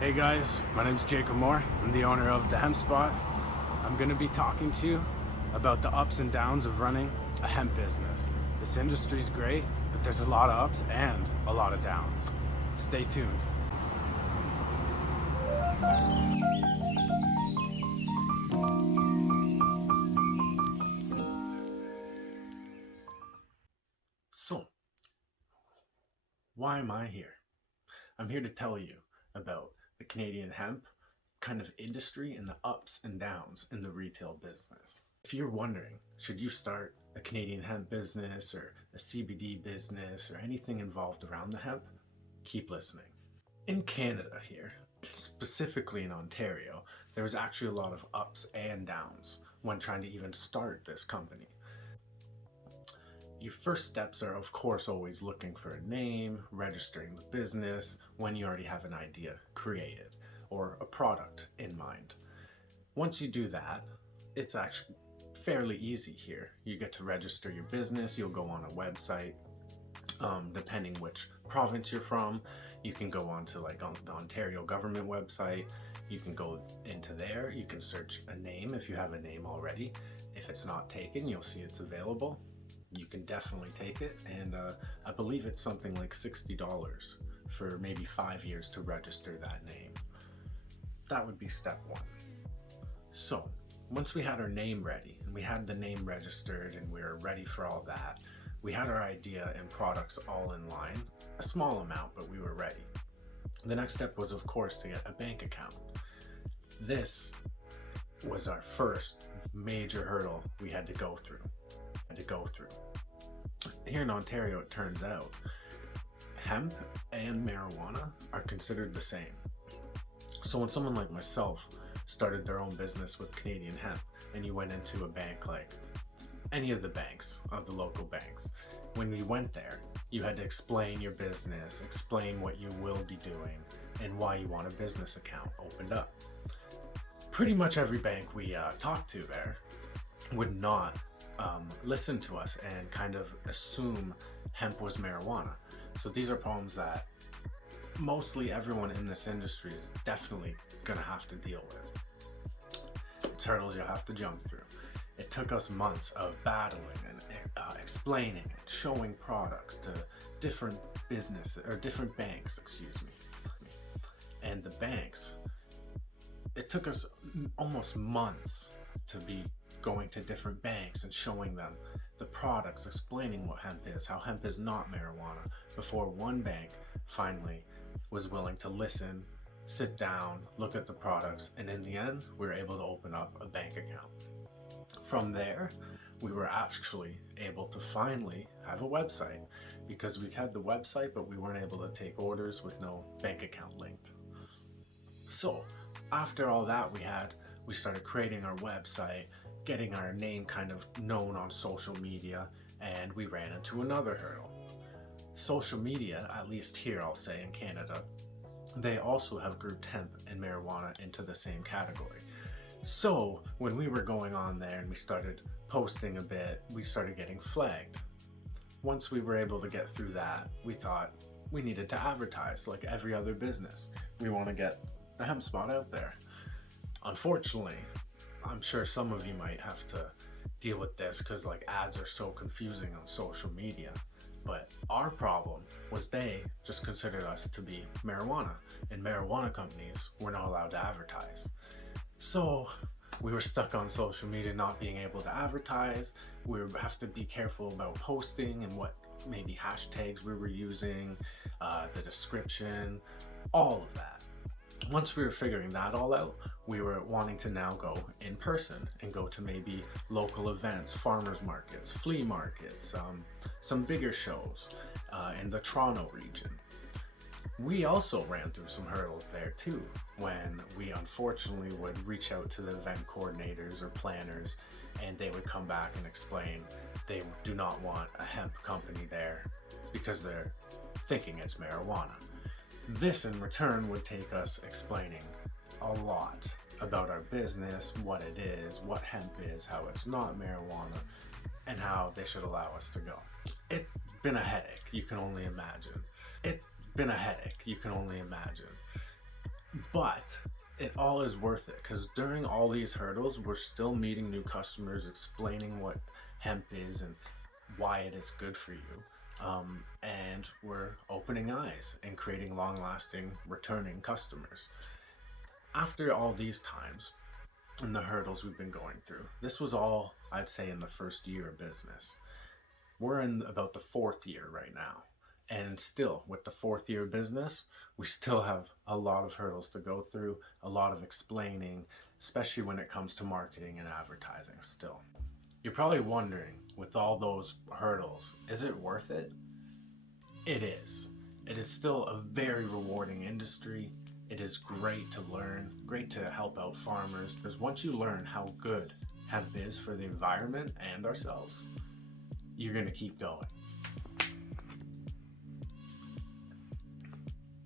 Hey guys, my name's Jacob Moore. I'm the owner of the Hemp Spot. I'm going to be talking to you about the ups and downs of running a hemp business. This industry's great, but there's a lot of ups and a lot of downs. Stay tuned. So, why am I here? I'm here to tell you about the Canadian hemp kind of industry and the ups and downs in the retail business. If you're wondering, should you start a Canadian hemp business or a CBD business or anything involved around the hemp, keep listening. In Canada here, specifically in Ontario, there was actually a lot of ups and downs when trying to even start this company. Your first steps are, of course, always looking for a name, registering the business when you already have an idea created or a product in mind. Once you do that, it's actually fairly easy here. You get to register your business, you'll go on a website. Depending which province you're from, you can go on to on the Ontario government website. You can go into there, you can search a name if you have a name already. If it's not taken, you'll see it's available. You can definitely take it, and I believe it's something like $60 for maybe 5 years to register that name. That would be step one. So once we had our name ready and we had the name registered and we were ready for all that, we had our idea and products all in line, a small amount, but we were ready. The next step was, of course, to get a bank account. This was our first major hurdle we had to go through. Here in Ontario, it turns out, hemp and marijuana are considered the same. So when someone like myself started their own business with Canadian hemp and you went into a bank like any of the banks, of the local banks, when you went there, you had to explain your business, explain what you will be doing, and why you want a business account opened up. Pretty much every bank we talked to there would not listen to us and kind of assume hemp was marijuana. So these are problems that mostly everyone in this industry is definitely gonna have to deal with. It's hurdles you'll have to jump through. It took us months of battling and explaining and showing products to different businesses or different banks, and the banks, it took us almost months to be going to different banks and showing them the products, explaining what hemp is, how hemp is not marijuana, before one bank finally was willing to listen, sit down, look at the products, and in the end, we were able to open up a bank account. From there, we were actually able to finally have a website, because we had the website, but we weren't able to take orders with no bank account linked. So after all that we started creating our website, getting our name kind of known on social media, and we ran into another hurdle. Social media, at least here I'll say in Canada, they also have grouped hemp and marijuana into the same category. So when we were going on there and we started posting a bit, we started getting flagged. Once we were able to get through that, we thought we needed to advertise like every other business. We want to get the Hemp Spot out there. Unfortunately, I'm sure some of you might have to deal with this because ads are so confusing on social media. But our problem was they just considered us to be marijuana, and marijuana companies were not allowed to advertise. So we were stuck on social media not being able to advertise. We have to be careful about posting and what maybe hashtags we were using, the description, all of that. Once we were figuring that all out, we were wanting to now go in person and go to maybe local events, farmers markets, flea markets, some bigger shows in the Toronto region. We also ran through some hurdles there too, when we unfortunately would reach out to the event coordinators or planners, and they would come back and explain they do not want a hemp company there because they're thinking it's marijuana. This in return would take us explaining a lot about our business, what it is, what hemp is, how it's not marijuana, and how they should allow us to go. It's been a headache, you can only imagine. But it all is worth it, because during all these hurdles, we're still meeting new customers, explaining what hemp is and why it is good for you. And we're opening eyes and creating long lasting returning customers. After all these times and the hurdles we've been going through, this was all, I'd say, in the first year of business. We're in about the fourth year right now. And still, with the fourth year of business, we still have a lot of hurdles to go through, a lot of explaining, especially when it comes to marketing and advertising still. You're probably wondering, with all those hurdles, is it worth it? It is. It is still a very rewarding industry. It is great to learn, great to help out farmers, because once you learn how good hemp is for the environment and ourselves, you're going to keep going.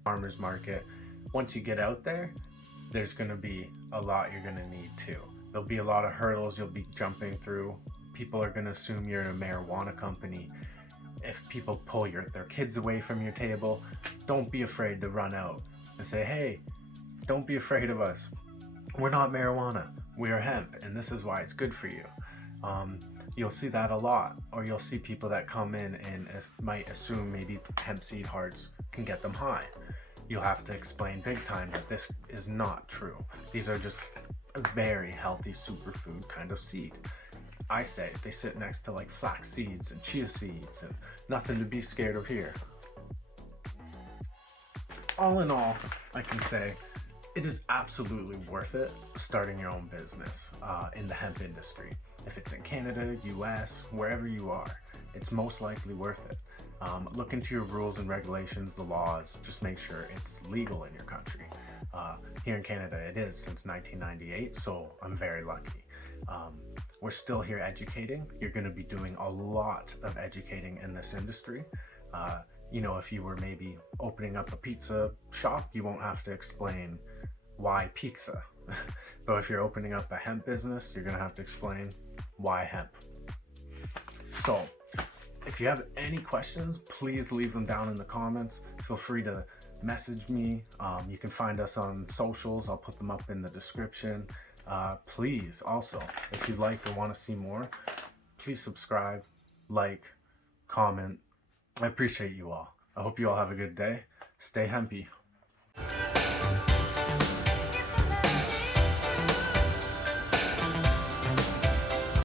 Farmers market, once you get out there, there's going to be a lot you're going to need too. There'll be a lot of hurdles you'll be jumping through. People are going to assume you're a marijuana company. If people pull their kids away from your table, don't be afraid to run out and say, hey, don't be afraid of us. We're not marijuana, we are hemp, and this is why it's good for you. You'll see that a lot, or you'll see people that come in and might assume maybe hemp seed hearts can get them high. You'll have to explain big time that this is not true. These are just a very healthy superfood kind of seed. I say they sit next to like flax seeds and chia seeds, and nothing to be scared of here. All in all, I can say it is absolutely worth it starting your own business in the hemp industry. If it's in Canada, US, wherever you are, it's most likely worth it. Look into your rules and regulations, the laws, just make sure it's legal in your country. Here in Canada, it is since 1998, so I'm very lucky. We're still here educating. You're going to be doing a lot of educating in this industry. If you were maybe opening up a pizza shop, you won't have to explain why pizza. But if you're opening up a hemp business, you're going to have to explain why hemp. So, if you have any questions, please leave them down in the comments. Feel free to message me. You can find us on socials. I'll put them up in the description. Please also, if you like or want to see more, please subscribe, like, comment. I appreciate you all. I hope you all have a good day. Stay hempy.